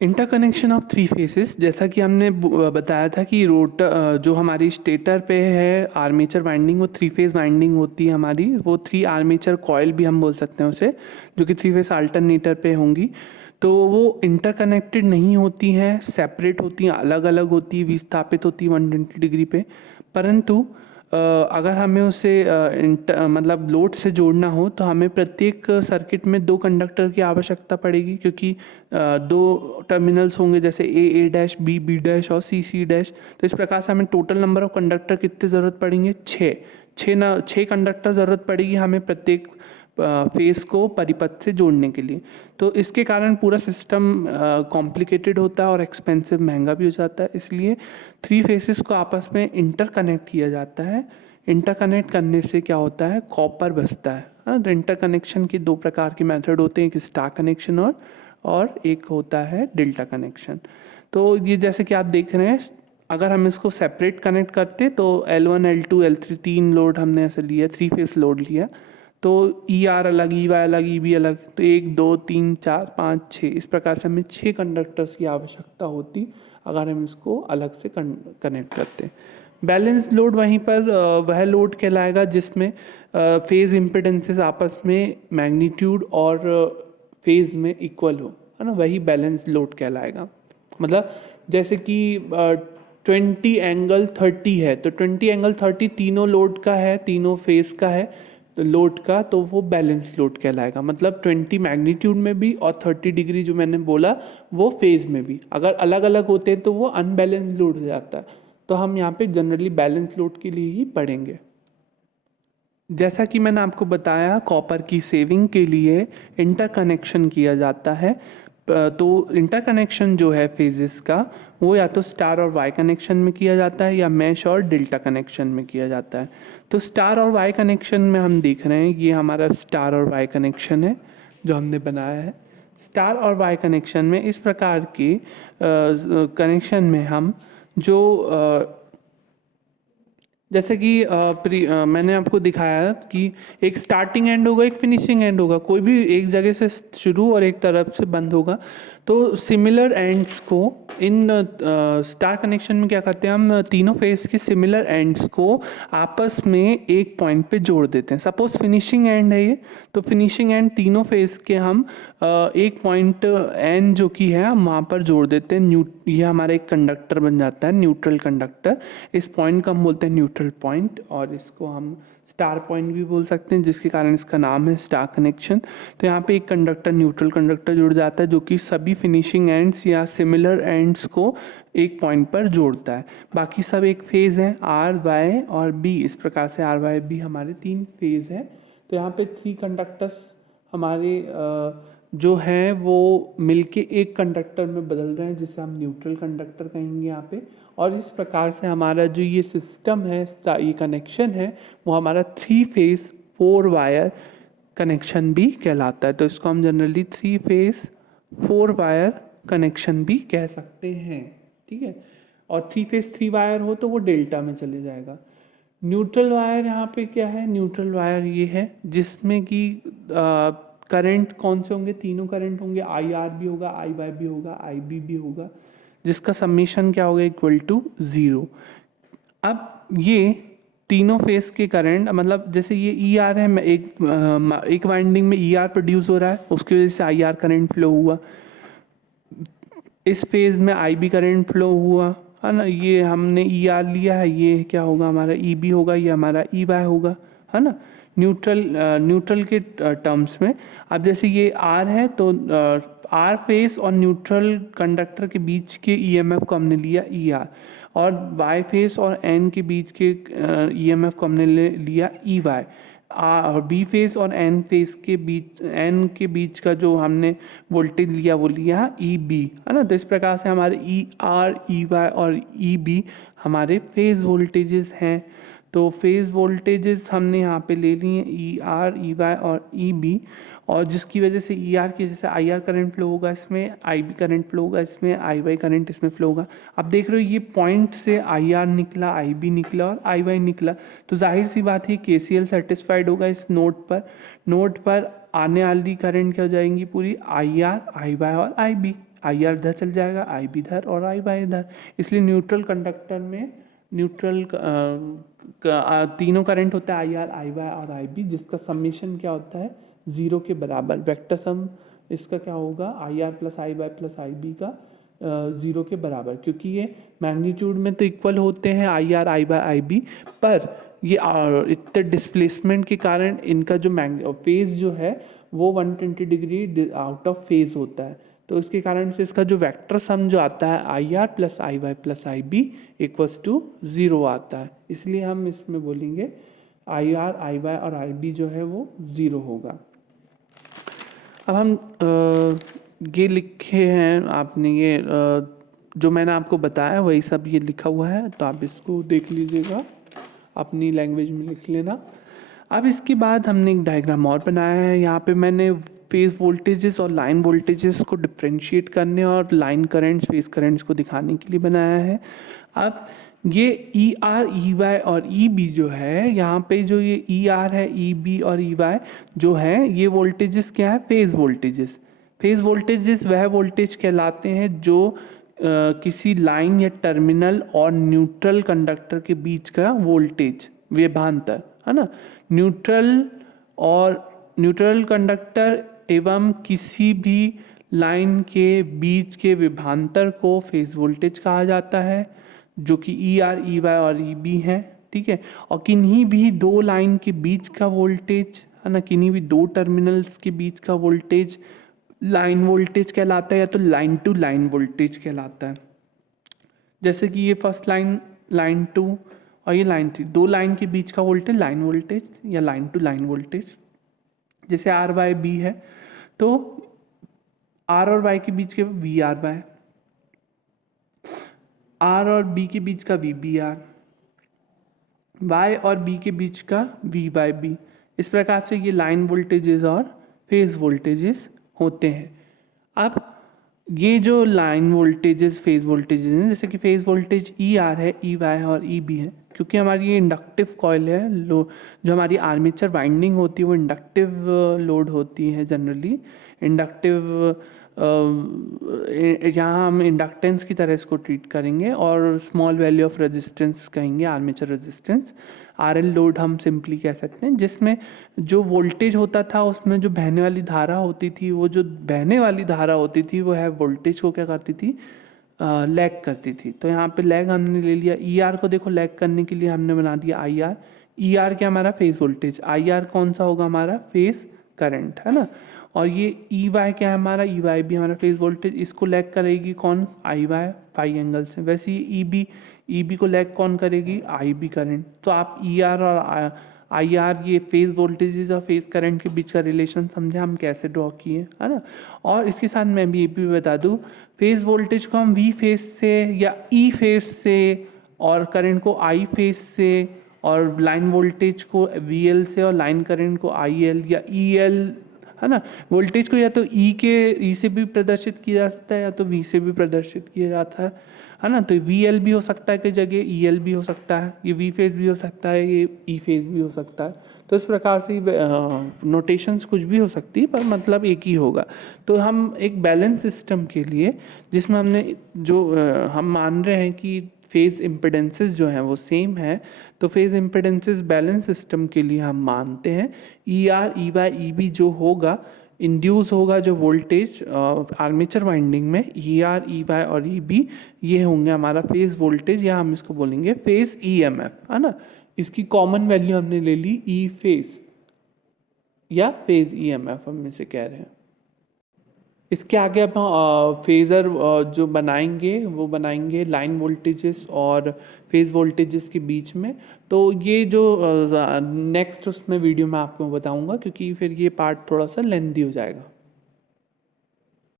Interconnection of three faces, जैसा कि हमने बताया था कि रोटर जो हमारी स्टेटर पे है आर्मेचर वाइंडिंग, वो थ्री फेस वाइंडिंग होती है हमारी, वो थ्री आर्मेचर कॉयल भी हम बोल सकते हैं उसे, जो कि थ्री फेस अल्टरनेटर पे होंगी। तो वो इंटरकनेक्टेड नहीं होती हैं, सेपरेट होती हैं, अलग अलग होती है, विस्थापित होती है 120 डिग्री पे। परंतु अगर हमें उसे मतलब लोड से जोड़ना हो तो हमें प्रत्येक सर्किट में दो कंडक्टर की आवश्यकता पड़ेगी, क्योंकि दो टर्मिनल्स होंगे, जैसे ए डैश, बी डैश और सी डैश। तो इस प्रकार से हमें टोटल नंबर ऑफ कंडक्टर कितने ज़रूरत पड़ेंगे? छः कंडक्टर ज़रूरत पड़ेगी हमें प्रत्येक फेस को परिपथ से जोड़ने के लिए। तो इसके कारण पूरा सिस्टम कॉम्प्लिकेटेड होता है और एक्सपेंसिव, महंगा भी हो जाता है। इसलिए थ्री फेसेस को आपस में इंटरकनेक्ट किया जाता है। इंटरकनेक्ट करने से क्या होता है? कॉपर बचता है। हाँ, तो इंटरकनेक्शन के दो प्रकार के मेथड होते हैं, एक स्टार कनेक्शन और एक होता है डेल्टा कनेक्शन। तो ये जैसे कि आप देख रहे हैं, अगर हम इसको सेपरेट कनेक्ट करते तो L1 L2 L3 तीन लोड हमने ऐसे लिया, थ्री फेस लोड लिया, तो ई आर अलग, ई वाई अलग, ई बी अलग, तो एक दो तीन चार पाँच छः, इस प्रकार से हमें छः कंडक्टर्स की आवश्यकता होती अगर हम इसको अलग से कनेक्ट करते। बैलेंस लोड वहीं पर वह लोड कहलाएगा जिसमें फेज़ इम्पिडेंसेस आपस में मैग्नीट्यूड और फेज़ में इक्वल हो, है ना, वही बैलेंस लोड कहलाएगा। मतलब जैसे कि 20 × 30 है, तो 20 × 30 तीनों लोड का है, तीनों फेस का है लोड का, तो वो बैलेंस लोड कहलाएगा। मतलब 20 मैग्नीट्यूड में भी और 30 डिग्री जो मैंने बोला वो फेज में भी। अगर अलग अलग होते हैं तो वो अनबैलेंस लोड हो जाता है। तो हम यहाँ पे जनरली बैलेंस लोड के लिए ही पढ़ेंगे। जैसा कि मैंने आपको बताया, कॉपर की सेविंग के लिए इंटरकनेक्शन किया जाता है। तो इंटरकनेक्शन जो है फेजेस का, वो या तो स्टार और वाई कनेक्शन में किया जाता है या मैश और डेल्टा कनेक्शन में किया जाता है। तो स्टार और वाई कनेक्शन में हम देख रहे हैं, ये हमारा स्टार और वाई कनेक्शन है जो हमने बनाया है। स्टार और वाई कनेक्शन में इस प्रकार के कनेक्शन में हम जो जैसे कि मैंने आपको दिखाया कि एक स्टार्टिंग एंड होगा, एक फिनिशिंग एंड होगा, कोई भी एक जगह से शुरू और एक तरफ से बंद होगा। तो सिमिलर एंड्स को इन स्टार कनेक्शन में क्या करते हैं, हम तीनों फेस के सिमिलर एंड्स को आपस में एक पॉइंट पे जोड़ देते हैं। सपोज फिनिशिंग एंड है ये, तो फिनिशिंग एंड तीनों फेस के हम एक पॉइंट एन जो कि है हम वहाँ पर जोड़ देते हैं। ये हमारा एक कंडक्टर बन जाता है, न्यूट्रल कंडक्टर। इस पॉइंट को हम बोलते हैं न्यूट्रल पॉइंट, और इसको हम स्टार पॉइंट भी बोल सकते हैं, जिसके कारण इसका नाम है स्टार कनेक्शन। तो यहाँ पे एक कंडक्टर, न्यूट्रल कंडक्टर जुड़ जाता है, जो कि सभी फिनिशिंग एंड्स या सिमिलर एंड्स को एक पॉइंट पर जोड़ता है। बाकी सब एक फेज़ है, आर वाई और बी। इस प्रकार से आर वाई बी हमारे तीन फेज़ हैं। तो यहाँ पे थ्री कंडक्टर्स हमारे जो हैं वो मिलके एक कंडक्टर में बदल रहे हैं, जिसे हम न्यूट्रल कंडक्टर कहेंगे यहाँ पे। और इस प्रकार से हमारा जो ये सिस्टम है, ये कनेक्शन है, वो हमारा थ्री फेस 4 वायर कनेक्शन भी कहलाता है। तो इसको हम generally three phase 4 wire connection भी कह सकते हैं, ठीक है। और थ्री फेस 3 वायर हो तो वो डेल्टा में चले जाएगा। न्यूट्रल वायर यहाँ पे क्या है? न्यूट्रल वायर ये है जिसमें कि करंट कौन से होंगे? तीनों करंट होंगे, आई आर भी होगा, आई वाई भी होगा, आई बी भी होगा, जिसका समीशन क्या होगा? Equal to 0। अब ये तीनों फेस के करंट, मतलब जैसे ये ई आर है, एक वाइंडिंग में ई आर प्रोड्यूस हो रहा है, उसकी वजह से आई आर करंट फ्लो हुआ। इस फेज में आई बी करंट फ्लो हुआ, है ना। ये हमने ई आर लिया है, ये क्या होगा? हमारा ई बी होगा, ये हमारा ई वाई होगा, है ना। न्यूट्रल के टर्म्स में। अब जैसे ये आर है, तो आर फेस और न्यूट्रल कंडक्टर के बीच के ईएमएफ को हमने लिया ई आर, और वाई फेस और एन के बीच के ईएमएफ को हमने लिया ई वाई। और बी फेस और एन फेस के बीच, एन के बीच का जो हमने वोल्टेज लिया वो लिया ई बी, है ना। तो इस प्रकार से हमारे ई आर, ई वाई और ई बी हमारे फेज वोल्टेजेस हैं। तो फेज वोल्टेजेस हमने यहाँ पे ले लिए ई आर, ई वाई और ई बी, और जिसकी वजह से ई आर की जैसे आई आर करंट फ्लो होगा इसमें, आई बी करंट फ्लो होगा इसमें, आई वाई करंट इसमें फ्लो होगा। अब देख रहे हो ये पॉइंट से आई आर निकला, आई बी निकला और आई वाई निकला, तो जाहिर सी बात है के सी एल सेटिस्फाइड होगा इस नोड पर। नोड पर आने वाली करंट क्या हो जाएंगी? पूरी आई आर, आई वाई और आई बी। आई आर इधर चल जाएगा, आई बी इधर और आई वाई इधर। इसलिए न्यूट्रल कंडक्टर में न्यूट्रल तीनों करंट होता है, आई आर, आई वाई और आई बी, जिसका समेशन क्या होता है 0 के बराबर। वेक्टर सम इसका क्या होगा, I R plus I Y plus I B का 0 के बराबर, क्योंकि ये मैग्नीट्यूड में तो इक्वल होते हैं I R, I Y, I B, पर ये इतने डिस्प्लेसमेंट के कारण इनका जो फेज जो है वो 120 डिग्री आउट ऑफ फेज होता है। तो इसके कारण से इसका जो वेक्टर सम जो आता है I R plus I Y plus I B equals to 0 आता है। इसलिए हम इसमें बोलेंगे आई आर, आई वाई और आई बी जो है वो 0 होगा। अब हम ये लिखे हैं आपने, ये जो मैंने आपको बताया वही सब ये लिखा हुआ है, तो आप इसको देख लीजिएगा, अपनी लैंग्वेज में लिख लेना। अब इसके बाद हमने एक डायग्राम और बनाया है। यहाँ पे मैंने फेज़ वोल्टेजेस और लाइन वोल्टेजेस को डिफ्रेंशिएट करने और लाइन करंट्स, फेज़ करंट्स को दिखाने के लिए बनाया है। अब ये ई आर, ई वाई और ई बी जो है, यहाँ पे जो ये ई आर है, ई बी और ई वाई जो है, ये वोल्टेजेस क्या है, फेज़ वोल्टेजेस। फेज़ वोल्टेजेस वह वोल्टेज कहलाते हैं जो किसी लाइन या टर्मिनल और न्यूट्रल कंडक्टर के बीच का वोल्टेज विभवांतर है ना। न्यूट्रल कंडक्टर एवं किसी भी लाइन के बीच के विभवांतर को फेज वोल्टेज कहा जाता है, जो कि ई आर, ई वाई और ई बी है, ठीक है। और किन्हीं भी दो लाइन के बीच का वोल्टेज है ना, किन्हीं भी दो टर्मिनल्स के बीच का वोल्टेज लाइन वोल्टेज कहलाता है, या तो लाइन टू लाइन वोल्टेज कहलाता है। जैसे कि ये फर्स्ट लाइन, लाइन टू, और ये लाइन थ्री, दो लाइन के बीच का वोल्टेज लाइन वोल्टेज या लाइन टू लाइन वोल्टेज। जैसे आर वाई बी है, तो आर और वाई के बीच के वी आर वाई, आर और बी के बीच का वी बी आर, वाई और बी के बीच का वी वाई बी। इस प्रकार से ये लाइन वोल्टेजेस और फेज वोल्टेजेस होते हैं। अब ये जो लाइन वोल्टेजेस, फेज वोल्टेजेस हैं, जैसे कि फेज वोल्टेज ई आर है, ई वाई और ई बी है, क्योंकि हमारी ये इंडक्टिव कॉइल है, जो हमारी आर्मेचर वाइंडिंग होती है वो इंडक्टिव लोड होती है जनरली। इंडक्टिव यहाँ हम इंडक्टेंस की तरह इसको ट्रीट करेंगे, और स्मॉल वैल्यू ऑफ रेजिस्टेंस कहेंगे armature resistance. R L load हम सिंपली कह सकते हैं, जिसमें जो वोल्टेज होता था उसमें जो बहने वाली धारा होती थी, वो जो बहने वाली धारा होती थी वो है वोल्टेज को क्या करती थी, लैग करती थी। तो यहाँ पे लैग हमने ले लिया। ई आर को देखो लैग करने के लिए हमने बना दिया आई आर। ई आर क्या हमारा फेज वोल्टेज, आई आर कौन सा होगा हमारा फेज करंट, है ना। और ये ई वाई क्या है हमारा, ई वाई भी हमारा फेज वोल्टेज, इसको लैग करेगी कौन, आई वाई फाई एंगल से। वैसे ही ई बी को लैग कौन करेगी, आई बी करंट। तो आप ई आर और आई आर, ये फेज वोल्टेजेस और फेज करंट के बीच का रिलेशन समझे हम कैसे ड्रॉ किए, है ना। और इसके साथ मैं भी ये भी बता दूँ, फेज वोल्टेज को हम वी फेज से या ई फेज से, और करंट को आई फेज से, और लाइन वोल्टेज को वी एल से, और लाइन करंट को आई एल या ई एल, है ना। वोल्टेज को या तो ई से भी प्रदर्शित किया जा सकता है, या तो वी से भी प्रदर्शित किया जाता है ना। तो वी एल भी हो सकता है कई जगह, ई एल भी हो सकता है, ये वी फेज भी हो सकता है, ये ई फेज भी हो सकता है। तो इस प्रकार से नोटेशंस कुछ भी हो सकती है, पर मतलब एक ही होगा। तो हम एक बैलेंस सिस्टम के लिए, जिसमें हमने जो हम मान रहे हैं कि फेज़ इम्पिडेंसेस जो हैं वो सेम है, तो फेज़ इम्पिडेंसेस बैलेंस सिस्टम के लिए हम मानते हैं E R, E Y, E B जो होगा, इंड्यूस होगा जो वोल्टेज आर्मेचर वाइंडिंग में, ई आर, ई वाई और ई बी, ये होंगे हमारा फेज़ वोल्टेज, या हम इसको बोलेंगे फेज़ ई एम एफ, है ना। इसकी कॉमन वैल्यू हमने ले ली ई फेज़ या फेज़ ई एम एफ हम इसे कह रहे हैं। इसके आगे अब हम फेज़र जो बनाएंगे वो बनाएंगे लाइन वोल्टेजेस और फेज़ वोल्टेजेस के बीच में। तो ये जो नेक्स्ट उसमें वीडियो में आपको बताऊंगा, क्योंकि फिर ये पार्ट थोड़ा सा लेंथी हो जाएगा।